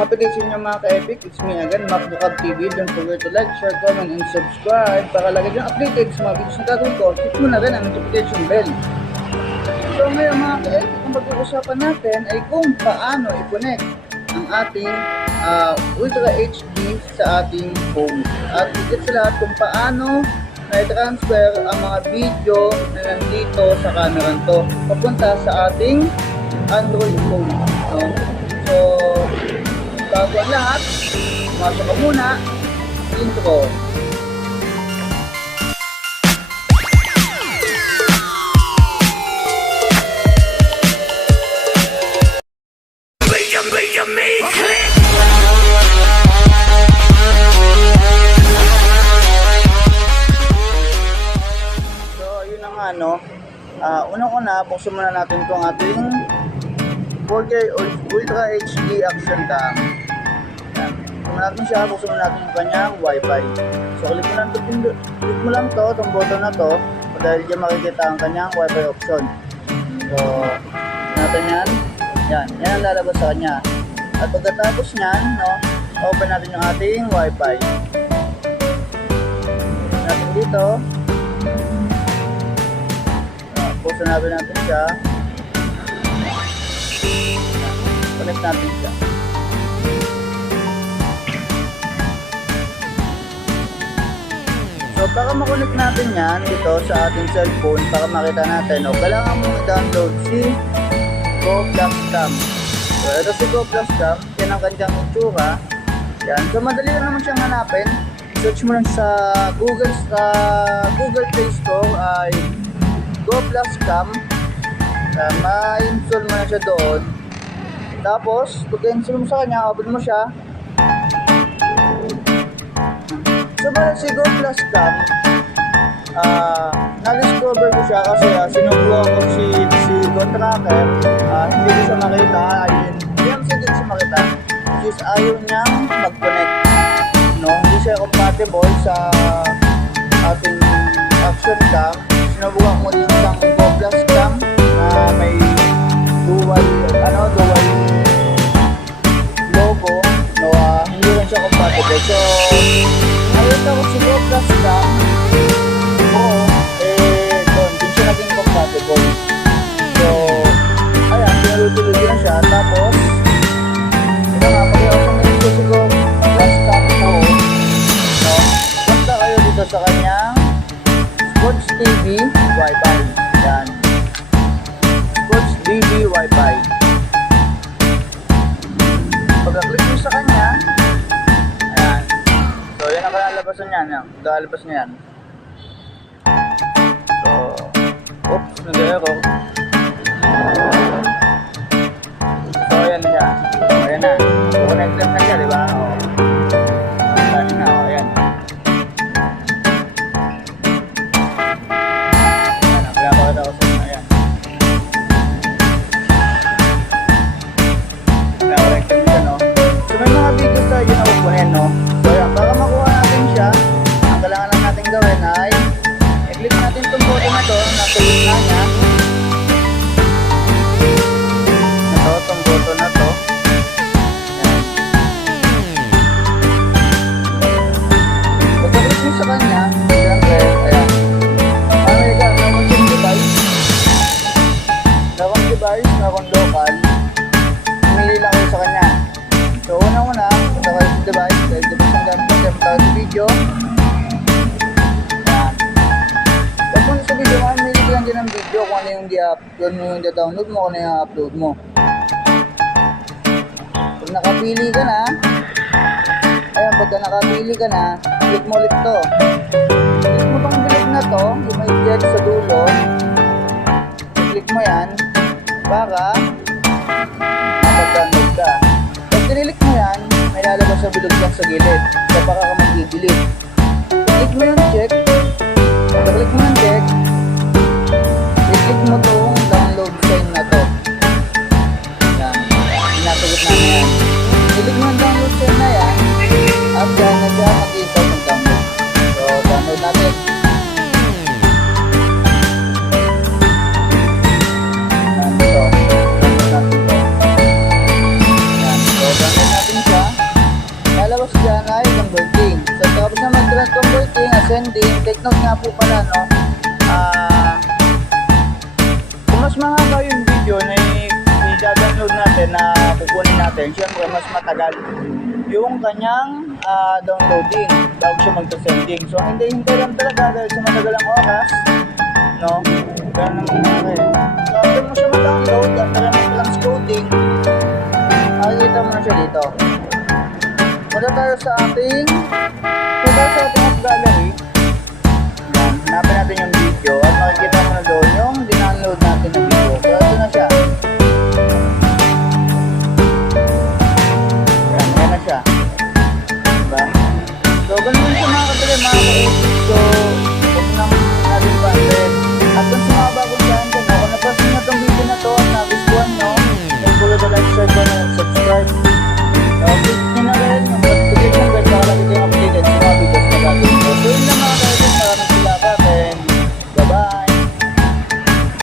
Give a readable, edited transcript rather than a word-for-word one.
Happy day sa inyo mga ka-epic. It's me again, Mac Bukab TV. Don't forget to like, share, comment, and subscribe para lagi kang updated sa mga videos na gagawin ko. Click mo na rin ang notification bell. So ngayon mga ka-epic, ang pag-uusapan natin ay kung paano i-connect ang ating Ultra HD sa ating phone. At higit sa lahat kung paano na-transfer ang mga video na nandito sa camera to papunta sa ating Android phone. So, bago ang lahat, masok ka muna, intro. So, ayun na nga, no? Unang-una, buksan muna natin itong ating 4K Ultra HD Action Cam. Buksan natin siya, buksan natin yung kanyang Wi-Fi. So, click mo lang to, itong button na to, dahil dyan makikita ang kanyang Wi-Fi option. So, natin yan. Yan ang lalabas sa kanya. At pagkatapos nyan, no, open natin yung ating Wi-Fi. Natin dito. Buksan natin siya. Connect natin siya. So para makonect natin yan dito sa ating cellphone, para makita natin, kailangan mo i-download si GoPlusCam. So ito si GoPlusCam, yan ang kanyang itsura. Yan. So madali lang naman siyang hanapin. Search mo lang sa Google Play Store ay GoPlusCam. Ma-install mo na siya doon. Tapos, pag-install mo sa kanya, open mo siya. So, bala si GoPlusCam, na-discover ko siya kasi sinubukan ko si GoTracker. Hindi ko siya makita. Hindi siya makita. Which is ayaw niyang mag-connect. No? Hindi siya compatible sa ating Action Cam. Sinubukan mo din isang GoPlusCam na may dual logo, no, hindi rin siya compatible. So, nakita ko si GoPlusCam, doon siya naging compatible. So, ayan, pinutuloy din siya. Tapos, ito nga, pag-i-open ko si GoPlusCam no, punta kayo dito sa kanyang Sports TV Wi-Fi. Yan. Sports TV Wi-Fi. Pagka-click mo sa kanya, ayan. So, yan ang kalalabasan niya. Kalalabasan niya yan. So, oops, nag-error. So, ayan siya. Ayan na. So, connected na siya, diba? Ayan na, ayan. Pinapakita ko sa inyo, ayan. Pinapakita mo siya, no? So may mga videos tayo na kukunin, no? So yan, para makuha natin siya, ang kailangan lang natin gawin ay i-click natin itong button na to, nasa gitna niya. Itong button na to. Pagka-click mo sa kanya, siyempre, ayan. Meron local, pumili lang kayo sa kanya. So unang-una, punta kayo sa device, dahil device ang gamit natin, punta kayo sa video. Yan. Pag punta sa video, mamili ka lang din ng video kung ano yung download mo, kung ano yung upload mo. Pag nakapili ka na, ayan, pagka nakapili ka na, click mo ulit to. Click mo tong click na to, yung may jet sa dulo, click mo yan, para makapag-download ka. Pag kinilik mo yan, may lalabas sa bilog lang sa gilid. So baka ka mag-delete. Click mo yung check. Pag click mo yung check, i-click mo itong download sign na to. Yan. Inasagot na yan. I-click mo yung download sign na yan, at yan na siya mag-install ng download. So download natin. Yan. So, download natin ito. Yan. So, download natin siya. nga po pala, no, kung mas mahaba yung video na i-download natin na kukunin natin, syempre mas matagal yung kanyang downloading bago siya magta-sending. So hintay lang talaga dahil sa matagal ang oras, no? Ganun naman nangyari. So after mo siya ma-download, after naman lang loading, makikita mo na siya dito. Punta tayo sa ating app gallery. Yan, hanapin natin yung video at makikita mo na doon yung dinownload natin na video. So ito na siya.